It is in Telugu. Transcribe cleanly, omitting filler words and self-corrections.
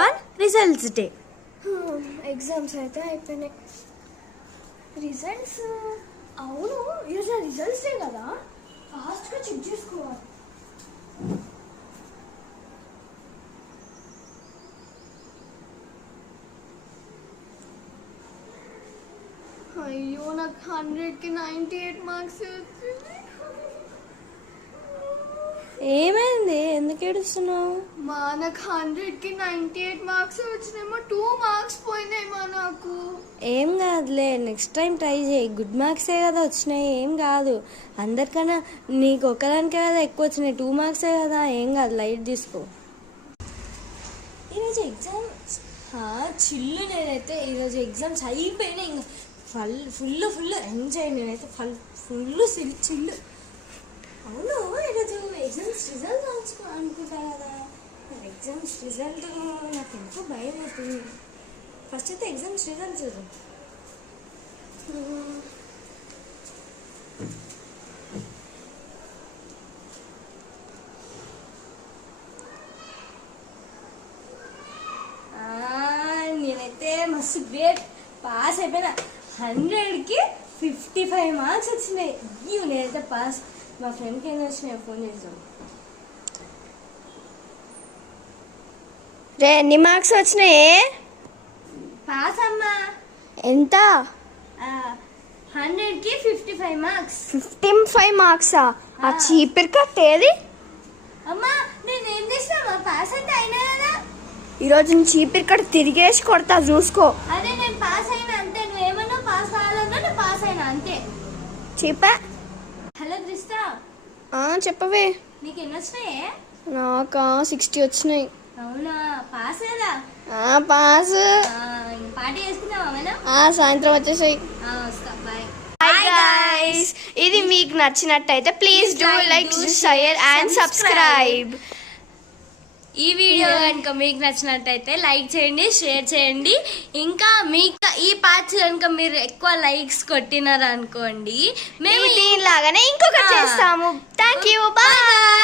On results day. ఎగ్జామ్స్ అయితే అయిపోయినాయి. రిజల్ట్స్ అవును, ఈరోజు రిజల్ట్స్ డే కదా, ఫాస్ట్గా చెక్ చేసుకోవాలి. అయ్యో నాకు 100కి 98 మార్క్స్ వచ్చింది. ఏమైంది, ఎందుకు ఏడుస్తున్నావు? మా నాకు 100కి 98 మార్క్స్ వచ్చినాయేమో, 2 మార్క్స్ పోయినాయి మా నాకు. ఏం కాదులే, నెక్స్ట్ టైం ట్రై చేయి. గుడ్ మార్క్సే కదా వచ్చినాయి, ఏం కాదు. అందరికన్నా నీకు ఒక్కదానికే కదా ఎక్కువ వచ్చినాయి, 2 మార్క్సే కదా, ఏం కాదు, లైట్ తీసుకో. ఈరోజు ఎగ్జామ్స్ చిల్లు. నేనైతే ఈరోజు ఎగ్జామ్స్ అయిపోయినాయి, ఇంకా ఫుల్ ఎంజాయ్. నేనైతే ఫుల్ చిల్లు. అవును, ఈరోజు ఎగ్జామ్స్ రిజల్ట్ అనుకుంటా కదా. ఎగ్జామ్స్ రిజల్ట్ నాకు ఎంతో భయం అవుతుంది. ఫస్ట్ అయితే ఎగ్జామ్స్ రిజల్ట్ చూద్దాం. నేనైతే మస్తు గ్రేట్, పాస్ అయిపోయినా. 100కి 55 మార్క్స్ వచ్చినాయి. నేనైతే పాస్. మా ఫ్రెండ్కి ఏం వచ్చినాయి, ఫోన్ చేద్దాం. రే, ఎన్ని మార్క్స్ వచ్చినాయి? పాస్ అమ్మా. ఎంత? 100కి 55 మార్క్స్. 55 మార్క్సా? ఆ చీపిరి కట్టేది. అమ్మా నేను ఏం చేసినా, పాస్ అయితే అయినా కదా. ఈరోజు నేను చీపిరి కట్ట తిరిగేసి కొడతా, చూసుకో. అదే నేను పాస్ అయినా అంతే, నువ్వేమన్నా పాస్ కావాలన్నా నేను పాస్ అయినా అంతే. చెప్పా. హలో క్రిస్టా, చెప్పవే. నీకు ఎన్ని వచ్చినాయే? నాకా 60 వచ్చినాయి. అవునా, పాస్ కదా. పాస్. పార్టీ చేసుకుందామా మనం? సాయంత్రం వచ్చేసాయి. వస్తా, బాయ్. హాయ్ గైస్, ఇది మీకు నచ్చినట్టయితే please do like, share and subscribe. ఈ వీడియో కనుక మీకు నచ్చినట్టయితే లైక్ చేయండి, షేర్ చేయండి. ఇంకా మీకు ఈ పార్ట్స్ కనుక మీరు ఎక్కువ లైక్స్ కొట్టినారు అనుకోండి, మేము దీనిలాగానే ఇంకొకటి చేస్తాము. Thank you, bye.